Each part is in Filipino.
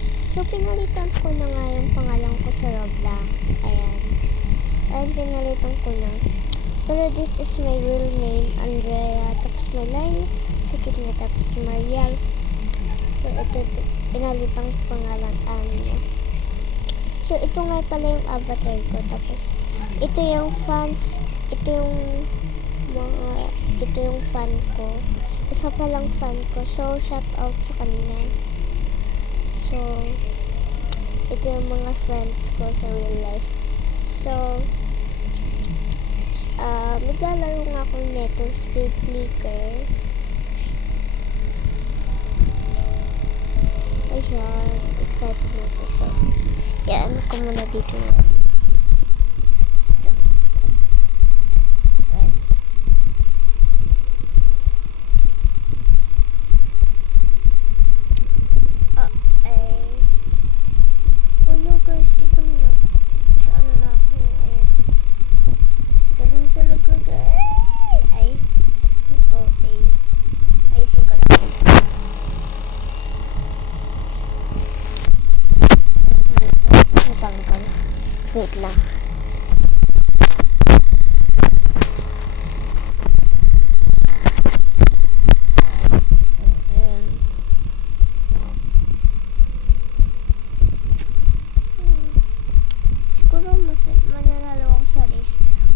guys. So, pinalitan ko na nga yung pangalan ko sa Roblox. Ayan. Ayan, pinalitan ko na. Pero this is my real name, Andrea. Tapos may line sa gitna. Tapos Mariel. So, ito pinalitan ko pangalan, Anya. So, ito nga pala yung avatar ko. Tapos, ito yung fans. Ito yung fan ko. Isa pa lang fan ko. So, shout out sa kanya. So, ito yung mga friends ko sa real life. So, maglalaro nga ako neto, Speed Clicker. Ayan, excited na ako. So, yan, ako muna dito na. Wait lang. Siguro mananalo ako sa race.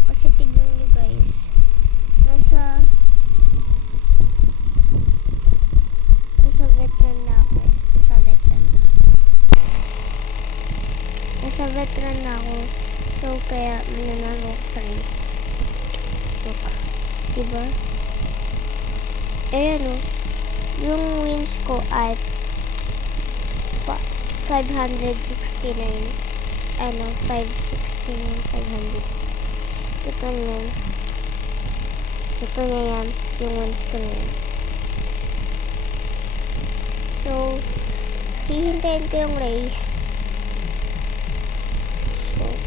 Kasi tignan nyo guys. Nasa veteran na ako. Nasa veteran na ako. So, kaya mananalo ako sa race. Look. Diba? Ayan o. Yung wins ko ay 569. 569. Ito na. Ito na yan. Yung wins ko na yan. So, hihintayin ko yung race.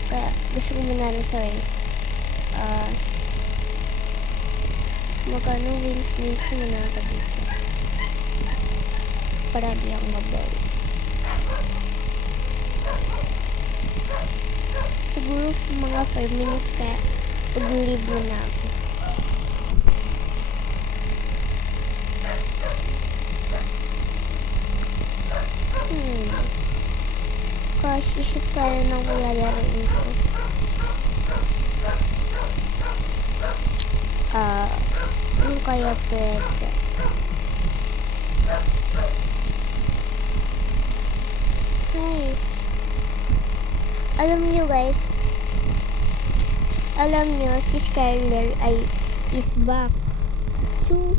Kaya gusto ko manalo sa race. Magkano wins muna ako dito para di ako mabawi. Siguro mga 5 minutes kaya pag-live na ako. Gosh, isip kaya nang lalaroin ko. Ano kaya pwede? Guys, alam nyo si Skyler is back. So,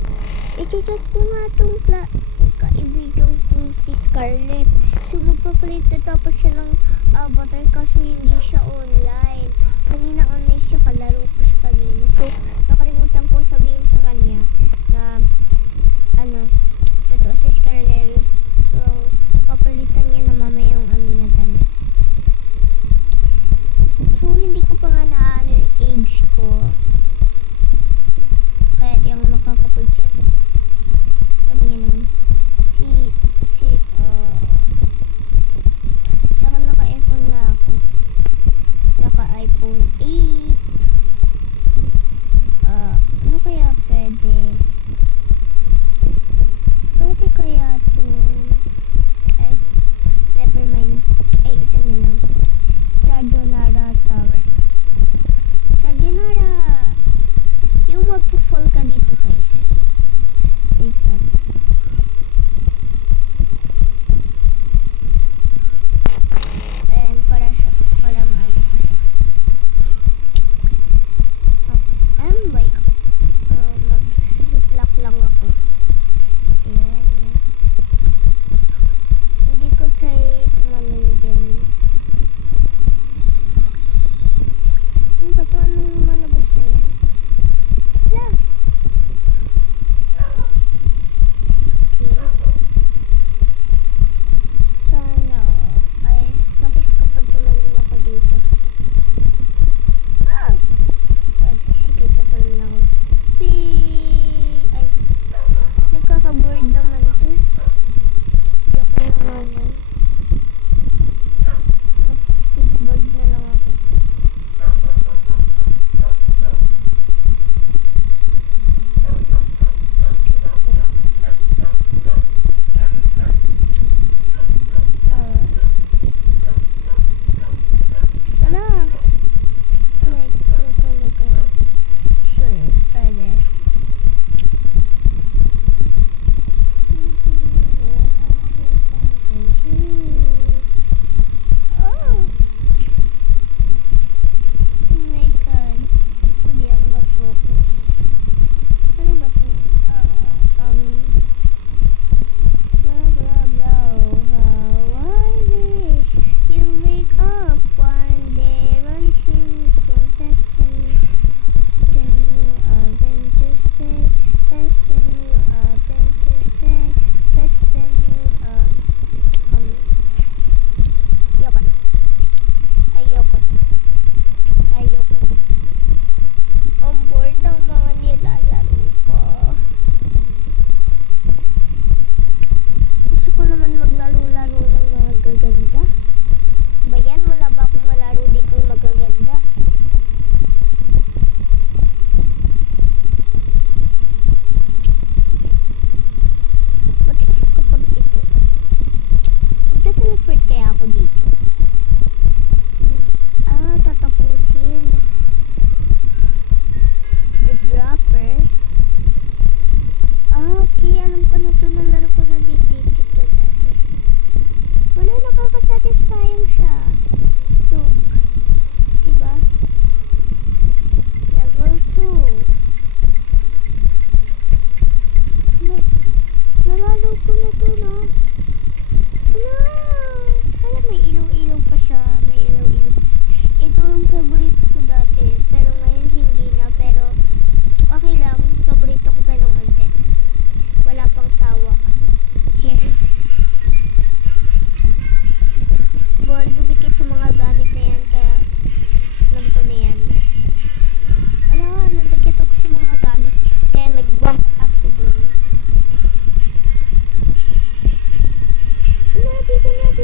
i-chat ko nga itong kaibigan kong si Scarlett. So, magpapalit na tapos siya ng avatar kaso hindi siya online. Kanina online siya, kalaro ko siya kanina. So, nakalimutan ko sabihin sa kanya na totoo si Scarlett. So, papalitan niya na mamaya yung na damit. So, hindi ko pa nga naano yung age ko. Kaya di ako makakapag-chat. Alam niya naman. Saka naka-iPhone na ako. Naka-iPhone 8.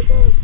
dito.